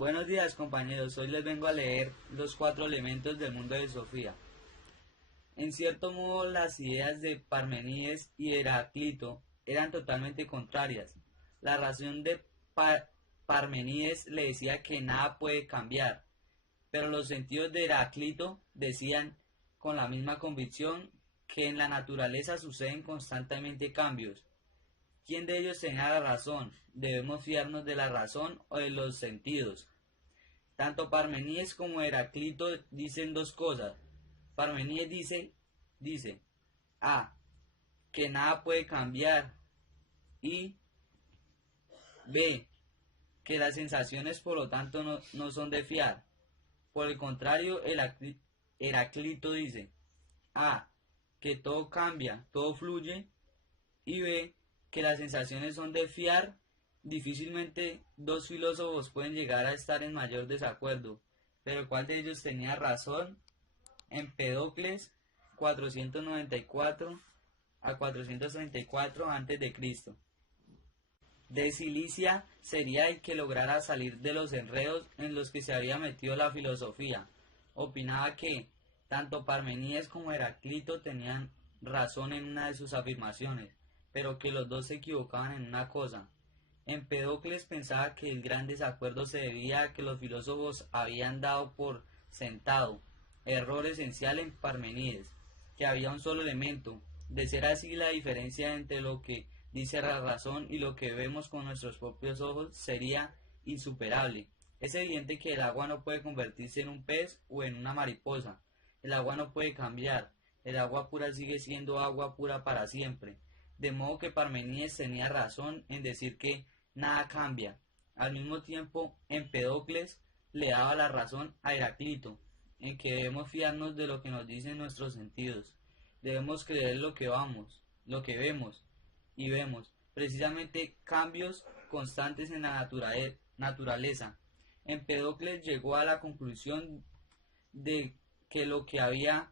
Buenos días compañeros, hoy les vengo a leer los cuatro elementos del mundo de Sofía. En cierto modo las ideas de Parmenides y Heráclito eran totalmente contrarias. La razón de Parmenides le decía que nada puede cambiar, pero los sentidos de Heráclito decían con la misma convicción que en la naturaleza suceden constantemente cambios. ¿Quién de ellos tenía la razón? ¿Debemos fiarnos de la razón o de los sentidos? Tanto Parmenides como Heráclito dicen dos cosas. Parmenides dice A, que nada puede cambiar, y B, que las sensaciones por lo tanto no son de fiar. Por el contrario, Heráclito dice A, que todo cambia, todo fluye, y B, que las sensaciones son de fiar. Difícilmente dos filósofos pueden llegar a estar en mayor desacuerdo, pero ¿cuál de ellos tenía razón? Empedocles, 494 a 434 a.C. De Cilicia sería el que lograra salir de los enredos en los que se había metido la filosofía. Opinaba que tanto Parmenides como Heráclito tenían razón en una de sus afirmaciones, pero que los dos se equivocaban en una cosa. Empedocles pensaba que el gran desacuerdo se debía a que los filósofos habían dado por sentado, error esencial en Parmenides, que había un solo elemento. De ser así, la diferencia entre lo que dice la razón y lo que vemos con nuestros propios ojos sería insuperable. Es evidente que el agua no puede convertirse en un pez o en una mariposa. El agua no puede cambiar. El agua pura sigue siendo agua pura para siempre. De modo que Parmenides tenía razón en decir que nada cambia. Al mismo tiempo, Empedocles le daba la razón a Heráclito, en que debemos fiarnos de lo que nos dicen nuestros sentidos. Debemos creer lo que vemos y vemos, precisamente cambios constantes en la naturaleza. Empedocles llegó a la conclusión de que lo que había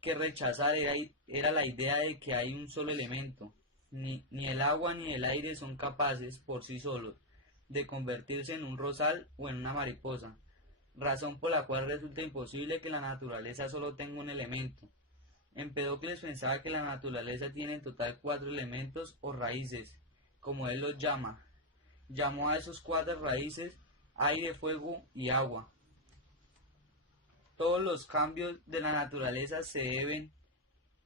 que rechazar era la idea de que hay un solo elemento. Ni el agua ni el aire son capaces, por sí solos, de convertirse en un rosal o en una mariposa, razón por la cual resulta imposible que la naturaleza solo tenga un elemento. Empedocles pensaba que la naturaleza tiene en total cuatro elementos o raíces, como él los llama. Llamó a esos cuatro raíces aire, fuego y agua. Todos los cambios de la naturaleza se deben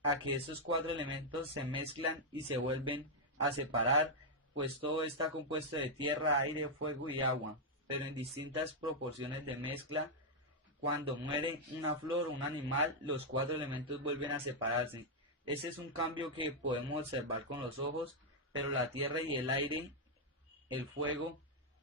a que estos cuatro elementos se mezclan y se vuelven a separar, pues todo está compuesto de tierra, aire, fuego y agua, pero en distintas proporciones de mezcla. Cuando muere una flor o un animal, los cuatro elementos vuelven a separarse. Ese es un cambio que podemos observar con los ojos, pero la tierra y el aire, el fuego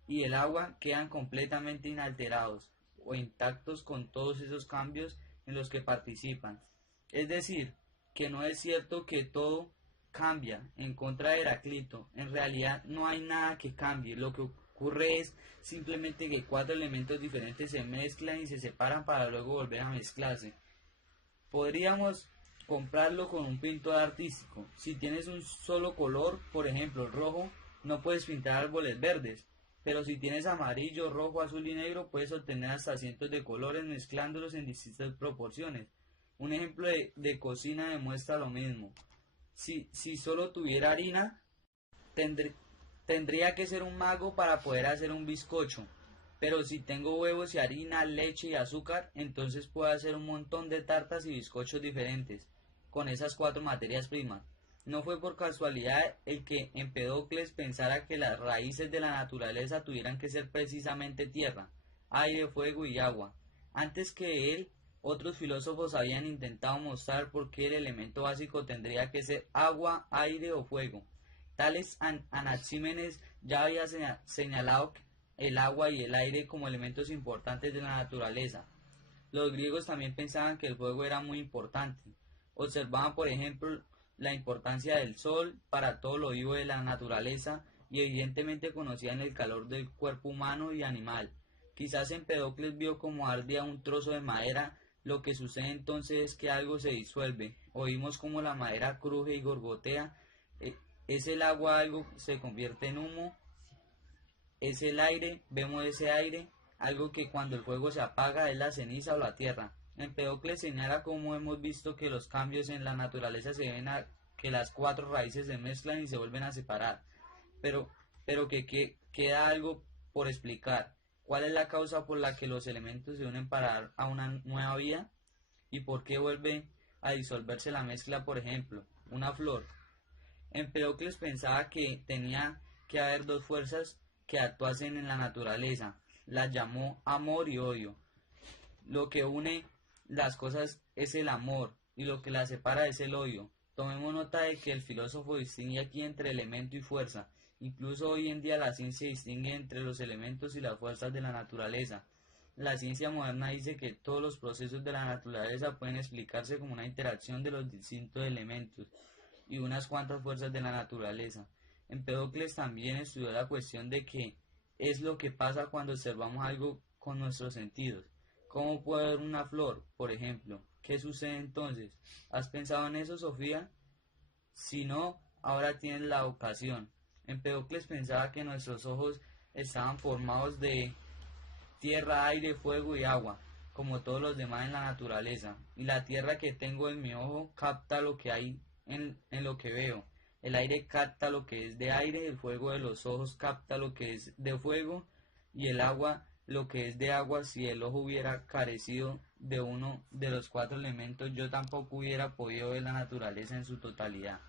y el agua quedan completamente inalterados o intactos con todos esos cambios en los que participan. Es decir, que no es cierto que todo cambia. En contra de Heráclito, en realidad no hay nada que cambie. Lo que ocurre es simplemente que cuatro elementos diferentes se mezclan y se separan para luego volver a mezclarse. Podríamos comprarlo con un pintor artístico. Si tienes un solo color, por ejemplo el rojo, no puedes pintar árboles verdes, pero si tienes amarillo, rojo, azul y negro, puedes obtener hasta cientos de colores mezclándolos en distintas proporciones. Un ejemplo de cocina demuestra lo mismo. Si solo tuviera harina, tendr- tendría que ser un mago para poder hacer un bizcocho. Pero si tengo huevos y harina, leche y azúcar, entonces puedo hacer un montón de tartas y bizcochos diferentes con esas cuatro materias primas. No fue por casualidad el que Empedocles pensara que las raíces de la naturaleza tuvieran que ser precisamente tierra, aire, fuego y agua. Antes que él, otros filósofos habían intentado mostrar por qué el elemento básico tendría que ser agua, aire o fuego. Tales Anaxímenes ya había señalado el agua y el aire como elementos importantes de la naturaleza. Los griegos también pensaban que el fuego era muy importante. Observaban, por ejemplo, la importancia del sol para todo lo vivo de la naturaleza y evidentemente conocían el calor del cuerpo humano y animal. Quizás Empedocles vio como ardía un trozo de madera. Lo que sucede entonces es que algo se disuelve. Oímos como la madera cruje y gorgotea. Es el agua, algo se convierte en humo. Es el aire, vemos ese aire. algo que cuando el fuego se apaga es la ceniza o la tierra. Empedocles señala cómo hemos visto que los cambios en la naturaleza se deben a que las cuatro raíces se mezclan y se vuelven a separar, pero, pero que queda algo por explicar. ¿Cuál es la causa por la que los elementos se unen para dar a una nueva vida? ¿Y por qué vuelve a disolverse la mezcla, por ejemplo, una flor? Empedocles pensaba que tenía que haber dos fuerzas que actuasen en la naturaleza. Las llamó amor y odio. Lo que une las cosas es el amor y lo que las separa es el odio. Tomemos nota de que el filósofo distingue aquí entre elemento y fuerza. Incluso hoy en día la ciencia distingue entre los elementos y las fuerzas de la naturaleza. La ciencia moderna dice que todos los procesos de la naturaleza pueden explicarse como una interacción de los distintos elementos y unas cuantas fuerzas de la naturaleza. Empedocles también estudió la cuestión de qué es lo que pasa cuando observamos algo con nuestros sentidos. ¿Cómo puede ver una flor, por ejemplo? ¿Qué sucede entonces? ¿Has pensado en eso, Sofía? Si no, ahora tienes la ocasión. Empedocles pensaba que nuestros ojos estaban formados de tierra, aire, fuego y agua, como todos los demás en la naturaleza. Y la tierra que tengo en mi ojo capta lo que hay en lo que veo. El aire capta lo que es de aire, el fuego de los ojos capta lo que es de fuego y el agua lo que es de agua. Si el ojo hubiera carecido de uno de los cuatro elementos, yo tampoco hubiera podido ver la naturaleza en su totalidad.